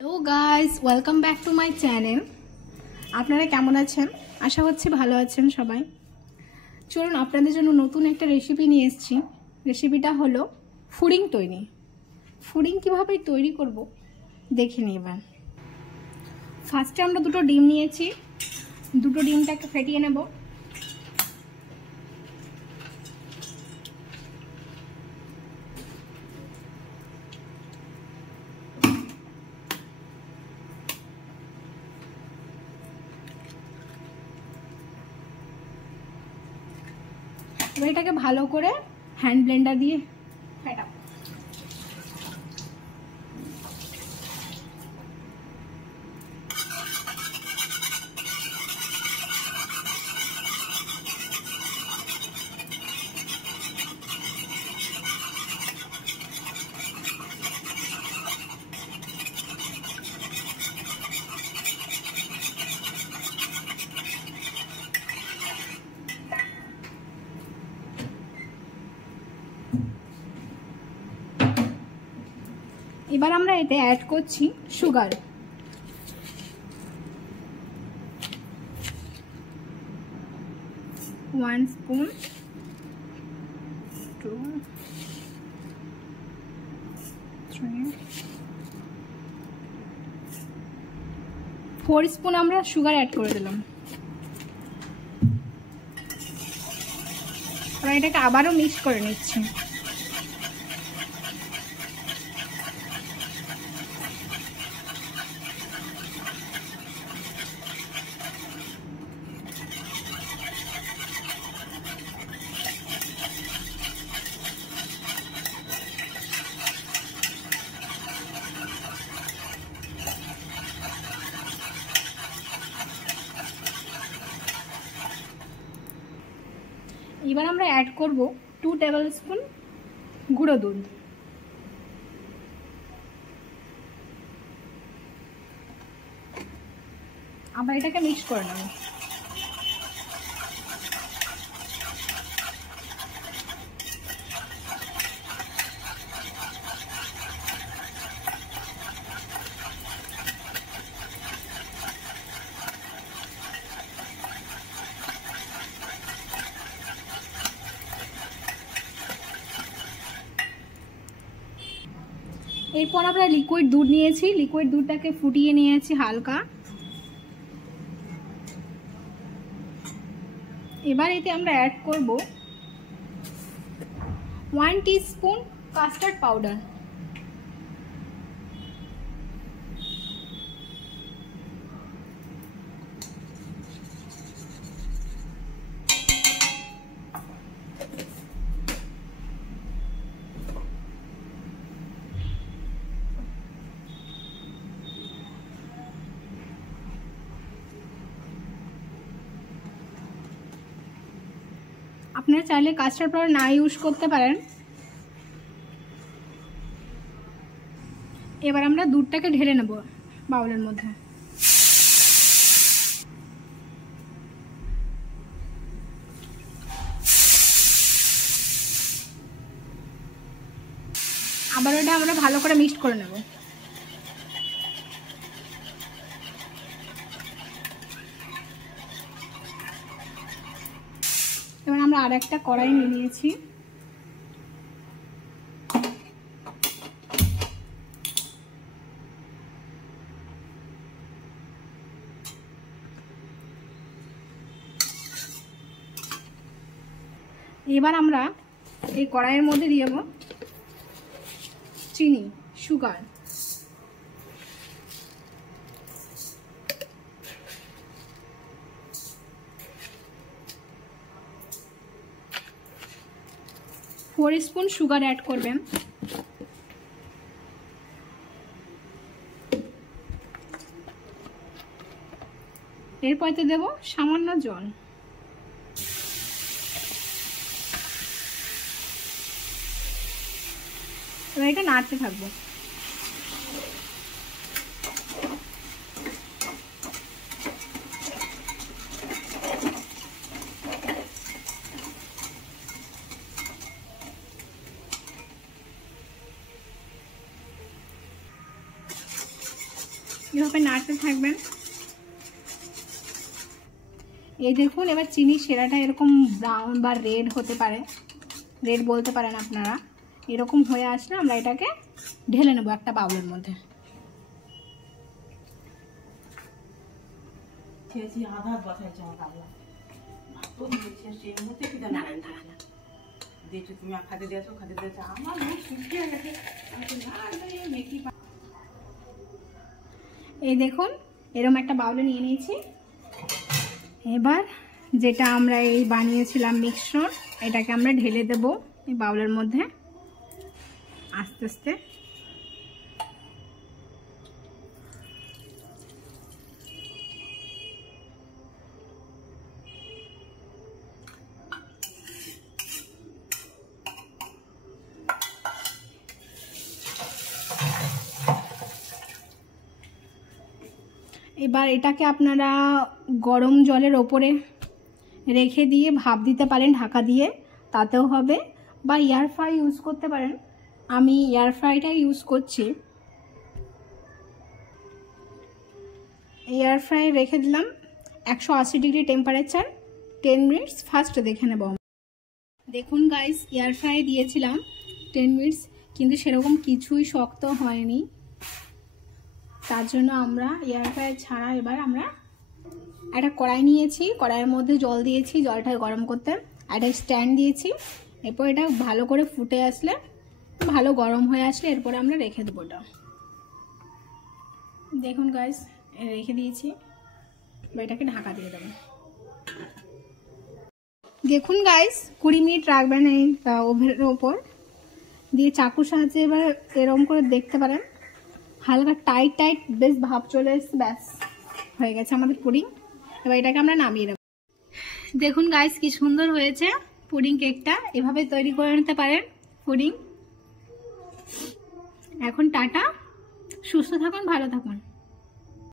Hello guys, welcome back to my channel. আপনারা কেমন আছেন? আশা করছি ভালো আছেন সবাই। চলুন আপনাদের জন্য নতুন একটা রেসিপি নিয়ে এসেছি। রেসিপিটা হলো ফুডিং তৈরি। ফুডিং কীভাবে তৈরি করব দেখে নেবেন। ফার্স্টে আমরা দুটো ডিম নিয়েছি, দুটো ডিমটাকে ফেটিয়ে নেব। এবার এটাকে ভালো করে হ্যান্ড ব্লেন্ডার দিয়ে ফেটাবো। এবার আমরা এতে অ্যাড করছি সুগার। ওয়ান স্পুন, 2, 3, 4 স্পুন আমরা সুগার অ্যাড করে দিলাম। আর এটাকে আবারও মিক্স করে নিচ্ছি। এবার আমরা অ্যাড করব 2 টেবিল স্পুন গুঁড়ো দুধ। আবার এটাকে মিক্স করে নেব। এরপর আমরা লিকুইড দুধ নিয়েছি, লিকুইড দুধটাকে ফুটিয়ে নিয়েছি হালকা। এবার এতে আমরা অ্যাড করব 1 টিস্পুন কাস্টার্ড পাউডার। আপনারা চাইলে কাস্টার্ড পাউডার না ইউজ করতে পারেন। এবার আমরা দুধটাকে ঢেলে নেব বাউলের মধ্যে। আবার এটা আমরা ভালো করে মিক্স করে নেব। এবার আমরা আর একটা কড়াই নিয়ে নিয়েছি। এবার আমরা এই কড়াইয়ের মধ্যে দিয়ে দেব চিনি, sugar. Four spoon sugar add করবেন। এরপরে দেব সামান্য জল। এবার এটা নাড়তে থাকবো। এভাবে নাড়তে থাকবেন। এই দেখুন, এবার চিনি সেরাটা এরকম ব্রাউন বা রেড হতে পারে, রেড বলতে পারেন আপনারা। এরকম হয়ে আসলে আমরা এটাকে ঢেলে নেবো একটা বাউলের মধ্যে। এই দেখুন, এরকম একটা বাউলে নিয়ে নিয়েছি। এবার যেটা আমরা এই বানিয়েছিলাম মিক্সচার, এটাকে আমরা ঢেলে দেব এই বাউলের মধ্যে আস্তে আস্তে। এবার এটাকে আপনারা গরম জলের ওপরে রেখে দিয়ে ভাপ দিতে পারেন ঢাকা দিয়ে, তাতেও হবে, বা এয়ার ফ্রাই ইউজ করতে পারেন। আমি এয়ার ফ্রাইটাই ইউজ করছি। এয়ার ফ্রাই রেখে দিলাম 180 ডিগ্রি টেম্পারেচার 10 মিনিটস। ফার্স্ট দেখে নেব। দেখুন গাইস, এয়ার ফ্রাই দিয়েছিলাম 10 মিনিটস, কিন্তু সেরকম কিছুই শক্ত হয়নি। তার জন্য আমরা এয়ার ফ্রাই ছাড়া এবার আমরা একটা কড়াই নিয়েছি, কড়াইয়ের মধ্যে জল দিয়েছি, জলটা গরম করতে, একটা স্ট্যান্ড দিয়েছি। এরপর এটা ভালো করে ফুটে আসলে, ভালো গরম হয়ে আসলে এরপরে আমরা রেখে দেবো এটা। দেখুন গাইস, রেখে দিয়েছি। এবার এটাকে ঢাকা দিয়ে দেবো। দেখুন গাইস, 20 মিনিট রাখবেন এই ওভেনের ওপর দিয়ে। চাকুর সাহায্যে এবার এরকম করে দেখতে পারেন, হালকা টাইট টাইট বেশ ভাব চলে এসছে। ব্যাস হয়ে গেছে আমাদের পুডিং। এবার এটাকে আমরা নামিয়ে নেব। দেখুন গাইস, কি সুন্দর হয়েছে পুডিং কেকটা। এভাবে তৈরি করে নিতে পারেন পুডিং। এখন টাটা, সুস্থ থাকুন, ভালো থাকুন।